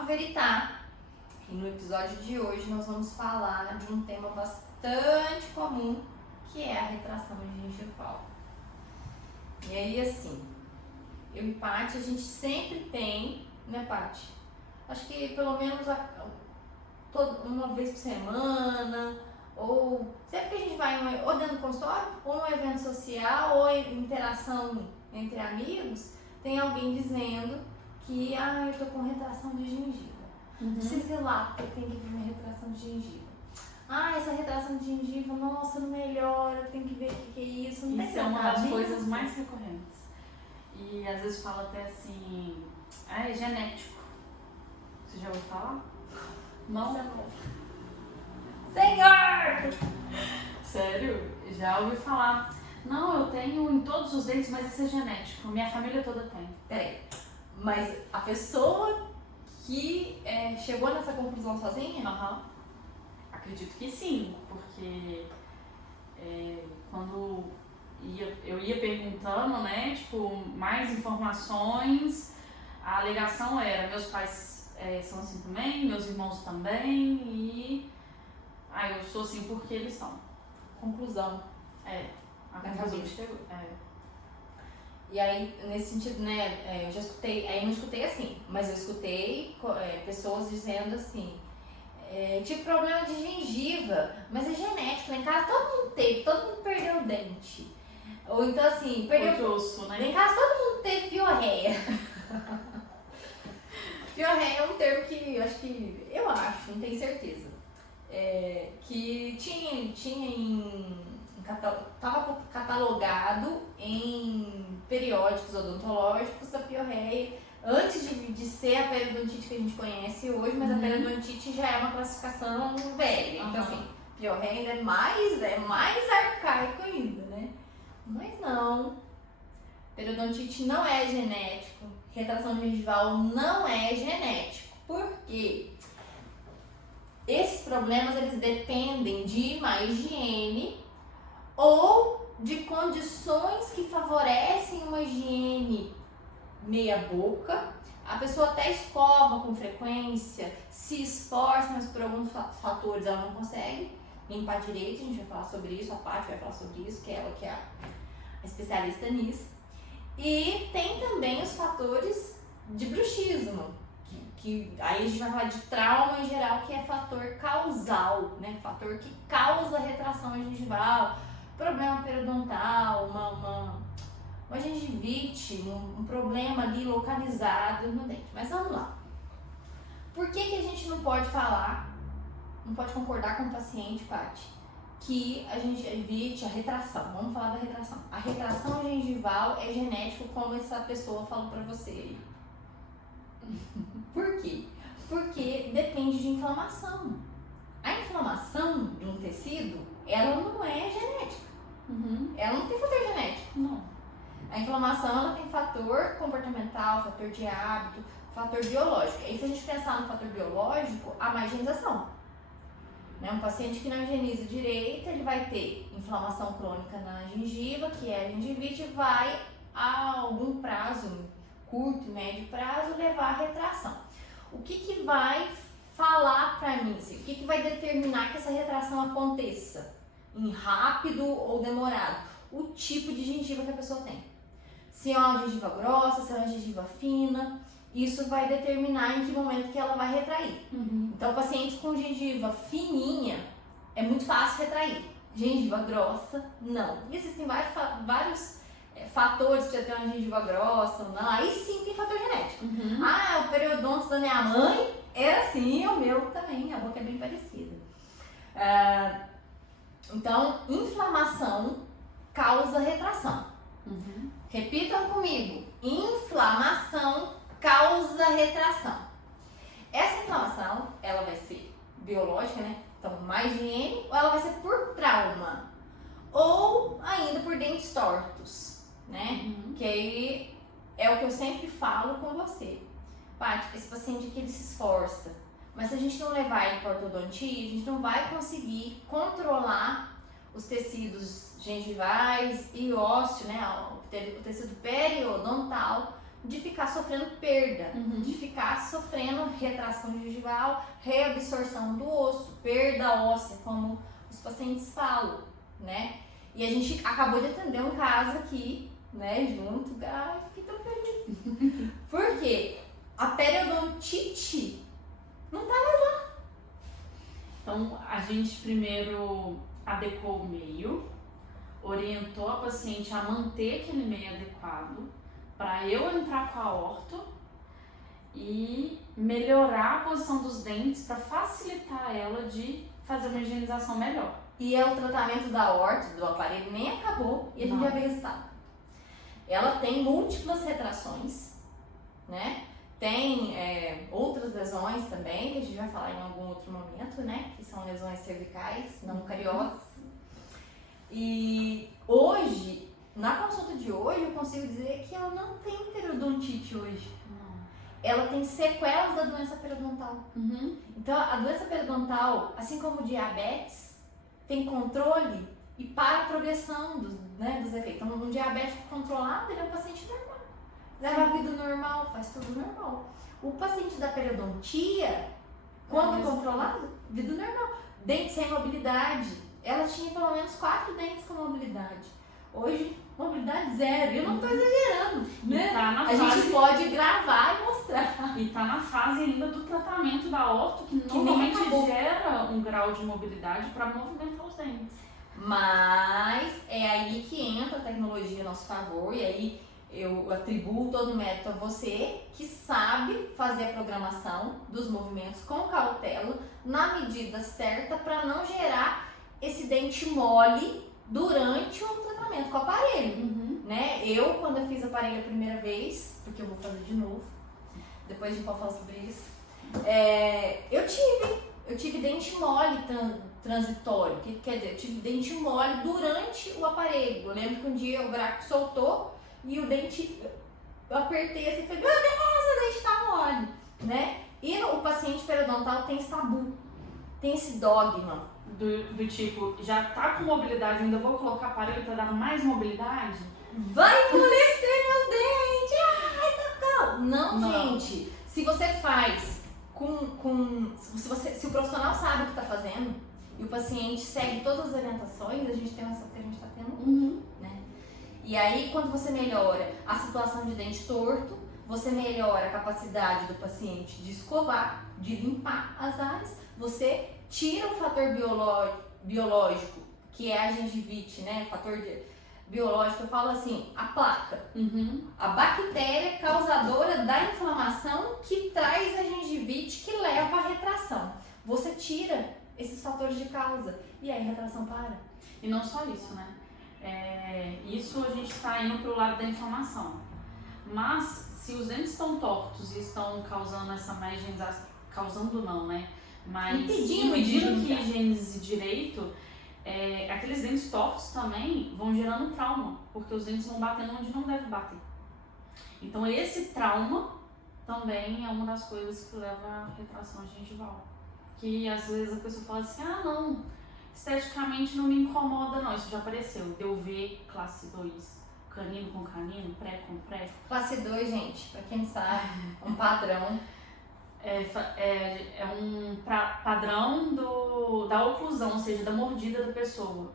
Pablo Verità. E no episódio de hoje nós vamos falar de um tema bastante comum, que é a retração gengival. E aí, assim, eu e Paty, a gente sempre tem, né, Paty? Acho que pelo menos uma vez por semana, ou sempre que a gente vai ou dentro do consultório, ou num evento social, ou em interação entre amigos, tem alguém dizendo que eu tô com retração de gengiva. Sei lá, eu tenho que ver minha retração de gengiva. Essa retração de gengiva, nossa, não melhora, tem que ver o que é isso. Não isso é uma das coisas mais recorrentes. E às vezes fala até assim, é genético. Você já ouviu falar? Não? Senhor! Sério? Já ouvi falar. Não, eu tenho em todos os dentes, mas isso é genético. Minha família toda tem. Peraí, mas a pessoa que chegou nessa conclusão sozinha? Acredito que sim, porque quando eu ia perguntando, né, tipo, mais informações, a alegação era, meus pais são assim também, meus irmãos também, e eu sou assim porque eles são. Conclusão. A conclusão chegou. E aí, nesse sentido, né, eu já escutei, aí eu não escutei assim, mas eu escutei pessoas dizendo assim, tive problema de gengiva, mas é genético, lá em casa todo mundo teve, todo mundo perdeu o dente. Ou então assim, perdeu osso, né? Lá em casa todo mundo teve piorreia. Piorreia é um termo que eu acho, não tenho certeza. Que estava catalogado em periódicos odontológicos a piorreia, antes de ser a periodontite que a gente conhece hoje, mas a periodontite já é uma classificação velha. Então, assim, piorreia é mais arcaico ainda, né? Mas não. Periodontite não é genético. Retração gengival não é genético. Por quê? Esses problemas, eles dependem de má higiene ou de condições que favorecem uma higiene meia boca. A pessoa até escova com frequência, se esforça, mas por alguns fatores ela não consegue limpar direito. A gente vai falar sobre isso, a Paty vai falar sobre isso, que é ela que é a especialista nisso. E tem também os fatores de bruxismo, que aí a gente vai falar de trauma em geral, que é fator causal, né? Fator que causa retração gengival, problema periodontal, uma gengivite, um problema ali localizado no dente. Mas vamos lá. Por que a gente não pode falar, não pode concordar com o paciente, Paty, que a gengivite, a retração, vamos falar da retração. A retração gengival é genético, como essa pessoa falou pra você aí. Por quê? Porque depende de inflamação. A inflamação de um tecido, ela não é genética. Ela não tem fator genético. Não. A inflamação, ela tem fator comportamental, fator de hábito, fator biológico. E se a gente pensar no fator biológico, a má higienização. Um paciente que não higieniza direito, ele vai ter inflamação crônica na gengiva, que é a gengivite, vai a algum prazo, curto e médio prazo, levar à retração. O que vai falar para mim? O que vai determinar que essa retração aconteça? Em rápido ou demorado? O tipo de gengiva que a pessoa tem. Se é uma gengiva grossa, se é uma gengiva fina, isso vai determinar em que momento que ela vai retrair. Então, pacientes com gengiva fininha, é muito fácil retrair. Gengiva grossa, não. E existem vários fatores para ter uma gengiva grossa ou não. Aí sim tem fator genético. O periodonto da minha mãe era assim, o meu também, a boca é bem parecida. Então, inflamação causa retração. Repitam comigo. Inflamação causa retração. Essa inflamação, ela vai ser biológica, né? Então, má higiene, ou ela vai ser por trauma, ou ainda por dentes tortos, né? Que aí é o que eu sempre falo com você. Paty, esse paciente aqui, ele se esforça, mas se a gente não levar ele para ortodontia, a gente não vai conseguir controlar os tecidos gengivais e ósseo, né? O tecido periodontal, de ficar sofrendo perda, Uhum. de ficar sofrendo retração gengival, reabsorção do osso, perda óssea, como os pacientes falam, né? E a gente acabou de atender um caso aqui, né, junto. Ai, fiquei tão feliz. Por quê? A periodontite não tá mais lá. Então, a gente primeiro adequou o meio, orientou a paciente a manter aquele meio adequado, para eu entrar com a orto e melhorar a posição dos dentes para facilitar ela de fazer uma higienização melhor. E é o tratamento da orto, do aparelho, nem acabou e a gente Não. já vê resultado. Ela tem múltiplas retrações, né? Tem outras lesões também, que a gente vai falar em algum outro momento, né? Que são lesões cervicais, não cariosas. E hoje, na consulta de hoje, eu consigo dizer que ela não tem periodontite hoje. Não. Ela tem sequelas da doença periodontal. Uhum. Então, a doença periodontal, assim como o diabetes, tem controle e para a progressão dos efeitos. Então, um diabético controlado, ele é um paciente normal. Leva a vida normal, faz tudo normal. O paciente da periodontia, quando controlado, vida normal. Dente sem mobilidade. Ela tinha pelo menos 4 dentes com mobilidade. Hoje, mobilidade zero. Eu não estou exagerando, né? Tá na A fase, gente pode gravar e mostrar. e tá na fase ainda do tratamento da orto, que nem normalmente acabou. gera um grau de mobilidade para movimentar os dentes. Mas é aí que entra a tecnologia a nosso favor, e aí eu atribuo todo o mérito a você que sabe fazer a programação dos movimentos com cautela, na medida certa, para não gerar esse dente mole durante o tratamento com o aparelho. Uhum. Né? Eu, quando eu fiz aparelho a primeira vez, porque eu vou fazer de novo, depois a gente pode falar sobre isso, eu tive dente mole transitório, que quer dizer, eu tive dente mole durante o aparelho. Eu lembro que um dia o braço soltou e o dente, eu apertei assim e falei, meu Deus, o dente tá mole, né? E o paciente periodontal tem esse tabu, tem esse dogma. Do tipo, já tá com mobilidade, ainda vou colocar aparelho para dar mais mobilidade? Vai amolecer meus dentes! Ai, tá. Não, Não. gente. Se você faz se o profissional sabe o que tá fazendo e o paciente segue todas as orientações, a gente tem uma que a gente tá tendo, Uhum. né? E aí, quando você melhora a situação de dente torto, você melhora a capacidade do paciente de escovar, de limpar as áreas, você tira o fator biológico, que é a gengivite, né? O fator biológico, eu falo assim, a placa. Uhum. A bactéria causadora da inflamação que traz a gengivite, que leva à retração. Você tira esses fatores de causa e aí a retração para. E não só isso, né? Isso a gente está indo para o lado da inflamação. Mas se os dentes estão tortos e estão causando essa má higienização, causando não, né? Mas Impedindo que higienize direito, aqueles dentes tortos também vão gerando trauma, porque os dentes vão batendo onde não deve bater. Então esse trauma também é uma das coisas que leva à retração gengival. Que às vezes a pessoa fala assim, não, esteticamente não me incomoda não, isso já apareceu, deu V, classe 2, canino com canino, pré com pré. Classe 2, gente, pra quem sabe, um padrão. É um padrão da oclusão, ou seja, da mordida da pessoa.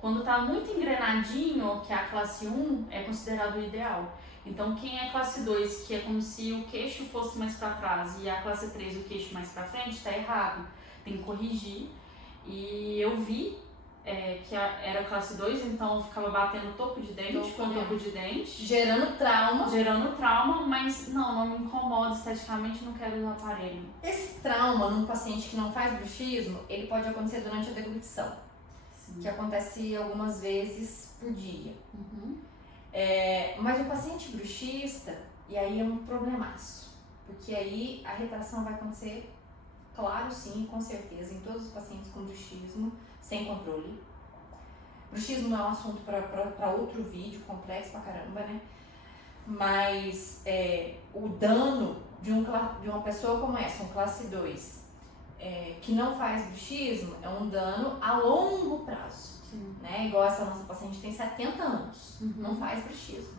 Quando está muito engrenadinho, que é a classe 1, é considerado o ideal. Então, quem é classe 2, que é como se o queixo fosse mais para trás, e a classe 3, o queixo mais para frente, está errado. Tem que corrigir. E eu vi que era classe 2, então ficava batendo topo de dente com topo de dente. Gerando trauma, mas não me incomoda esteticamente, não quero usar aparelho. Esse trauma num paciente que não faz bruxismo, ele pode acontecer durante a deglutição, que acontece algumas vezes por dia. Uhum. Mas o paciente bruxista, e aí é um problemaço, porque aí a retração vai acontecer, claro, sim, com certeza, em todos os pacientes com bruxismo, sem controle. Bruxismo não é um assunto para outro vídeo, complexo pra caramba, né? Mas o dano de uma pessoa como essa, um classe 2, que não faz bruxismo, é um dano a longo prazo. Sim. Né? Igual essa nossa paciente tem 70 anos, Uhum. não faz bruxismo.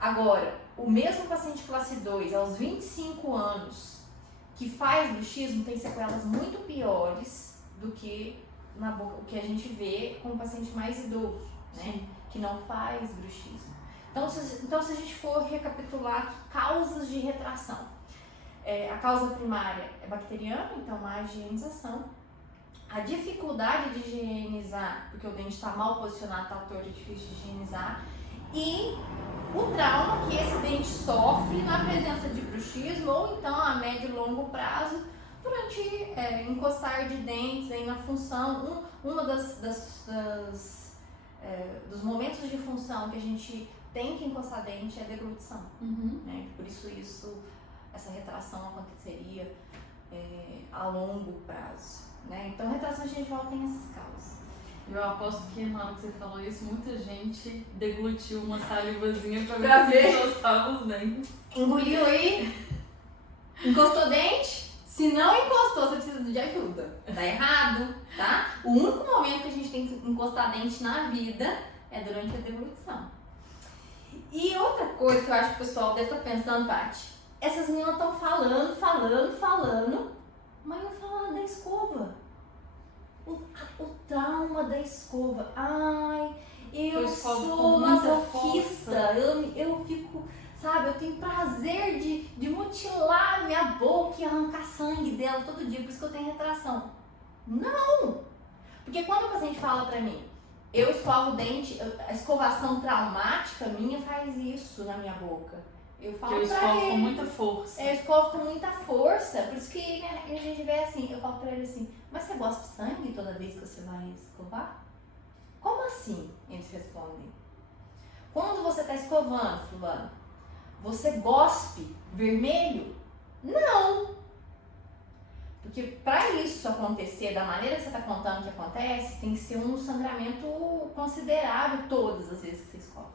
Agora, o mesmo paciente classe 2 aos 25 anos que faz bruxismo tem sequelas muito piores do que na boca, o que a gente vê com o paciente mais idoso, né? Que não faz bruxismo. Então, se a gente for recapitular aqui, causas de retração, a causa primária é bacteriana, então má higienização. A dificuldade de higienizar, porque o dente está mal posicionado, está torto, é difícil de higienizar. E o trauma que esse dente sofre na presença de bruxismo, ou então a médio e longo prazo, durante encostar de dentes aí na função. Uma dos momentos de função que a gente tem que encostar dente é a deglutição. Né? Por isso essa retração aconteceria a longo prazo. Né? Então, retração gengival tem essas causas. Eu aposto que na hora que você falou isso, muita gente deglutiu uma salivazinha pra ver se encostava os dentes. Engoliu aí, encostou dente. Se não encostou, você precisa de ajuda. Tá errado, tá? O único momento que a gente tem que encostar dente na vida é durante a deglutição. E outra coisa que eu acho que o pessoal deve estar pensando, Paty, essas meninas estão falando, mas não falam da escova. O trauma da escova. Ai, eu sou masoquista. Eu fico, sabe, eu tenho prazer de mutilar minha boca e arrancar sangue dela todo dia, por isso que eu tenho retração. Não! Porque quando o paciente fala pra mim, eu escovo o dente, a escovação traumática minha faz isso na minha boca. Eu falo eu pra escovo ele. com muita força. Eu escovo com muita força, por isso que a gente vê assim, eu falo pra ele assim, mas você gosta de sangue toda vez que você vai escovar? Como assim? Eles respondem. Quando você tá escovando, fulano, você gospe vermelho? Não! Porque para isso acontecer da maneira que você está contando que acontece, tem que ser um sangramento considerável todas as vezes que você escova.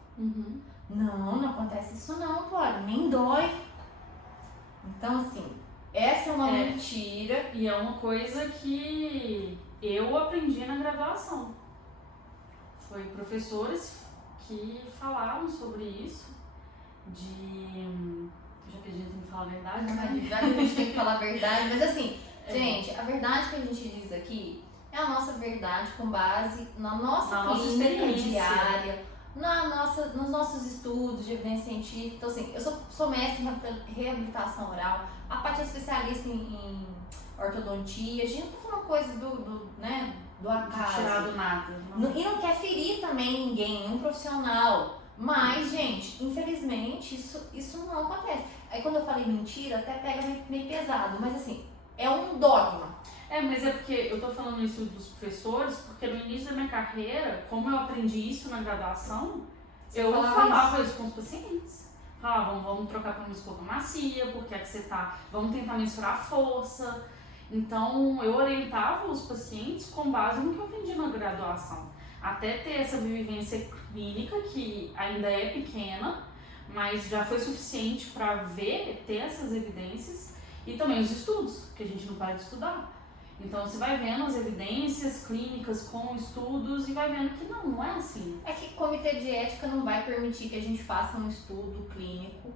Não acontece isso não, Clara, nem dói. Então, assim, essa é uma mentira. E é uma coisa que eu aprendi na graduação. Foi professores que falaram sobre isso, já que a gente tem que falar a verdade, Na né? verdade, a gente tem que falar a verdade, mas assim, gente, a verdade que a gente diz aqui é a nossa verdade com base na nossa clínica experiência diária, nos nossos estudos de evidência científica. Então, assim, eu sou mestre em reabilitação oral, a Paty é especialista em ortodontia. A gente não tá falando coisa do acaso. Tirar do nada. E não quer ferir também ninguém, um profissional. Mas, gente, infelizmente, isso não acontece. Aí quando eu falei mentira, até pega meio pesado, mas assim, é um dogma. Mas é porque eu tô falando isso dos professores, porque no início da minha carreira, como eu aprendi isso na graduação, eu falava isso com os pacientes. Falavam, vamos trocar para uma escova macia, porque é que você tá, vamos tentar mensurar a força. Então, eu orientava os pacientes com base no que eu aprendi na graduação. Até ter essa vivência clínica, que ainda é pequena, mas já foi suficiente para ter essas evidências, e também os estudos, que a gente não para de estudar. Então você vai vendo as evidências clínicas com estudos e vai vendo que não é assim. É que o comitê de ética não vai permitir que a gente faça um estudo clínico,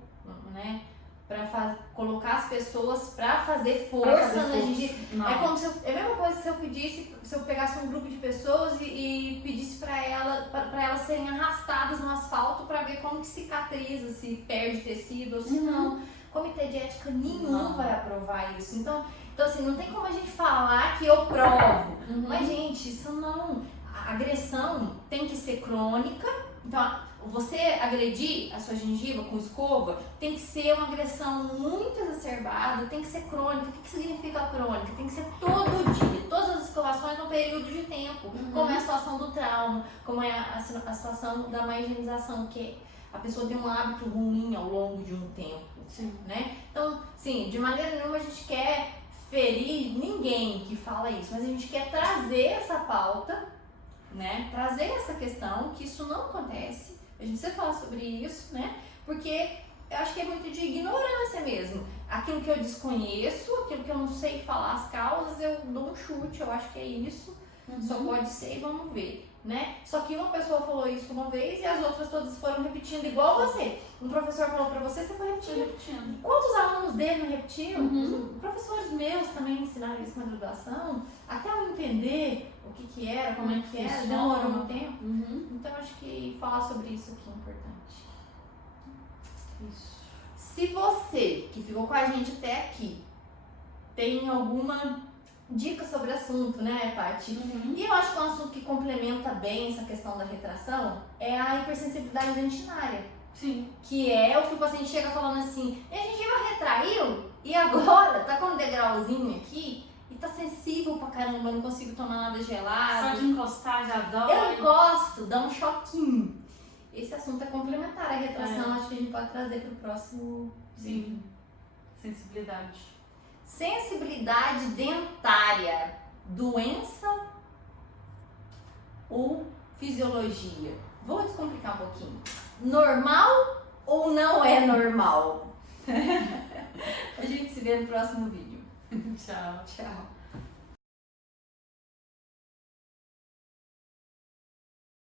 né? Pra colocar as pessoas pra fazer força na gengiva. É como se é a mesma coisa se eu pegasse um grupo de pessoas e pedisse pra elas serem arrastadas no asfalto pra ver como que cicatriza, se perde tecido ou se não. Comitê de ética nenhum vai aprovar isso. Então assim, não tem como a gente falar que eu provo. Mas, gente, isso não. A agressão tem que ser crônica. Então, você agredir a sua gengiva com escova tem que ser uma agressão muito exacerbada, tem que ser crônica. O que significa crônica? Tem que ser todo dia, todas as escovações num período de tempo. Como é a situação do trauma, como é a situação da má higienização, que a pessoa tem um hábito ruim ao longo de um tempo. Né? Então, sim, de maneira nenhuma a gente quer ferir ninguém que fala isso, mas a gente quer trazer essa pauta, né? Trazer essa questão, que isso não acontece. A gente precisa falar sobre isso, né? Porque eu acho que é muito de ignorância mesmo. Aquilo que eu desconheço, aquilo que eu não sei falar as causas, eu dou um chute, eu acho que é isso. Só pode ser e vamos ver, né? Só que uma pessoa falou isso uma vez e as outras todas foram repetindo igual você. Um professor falou pra você, você foi repetindo. Quantos alunos dele não repetiam? Professores meus também ensinaram isso na graduação, até eu entender o que era, como é que era, demorou um tempo. Então acho que falar sobre isso aqui é importante. Isso. Se você que ficou com a gente até aqui tem alguma dica sobre o assunto, né, Paty? E eu acho que um assunto que complementa bem essa questão da retração é a hipersensibilidade dentinária. Sim. Que é o que o paciente chega falando assim, a gengiva retraiu e agora tá com um degrauzinho aqui e tá sensível pra caramba, não consigo tomar nada gelado. Só de encostar já dói. Eu gosto, dá um choquinho. Esse assunto é complementar à retração, acho que a gente pode trazer pro próximo vídeo. Sensibilidade. Sensibilidade dentária, doença ou fisiologia? Vou descomplicar um pouquinho. Normal ou não é normal? A gente se vê no próximo vídeo. Tchau. Tchau.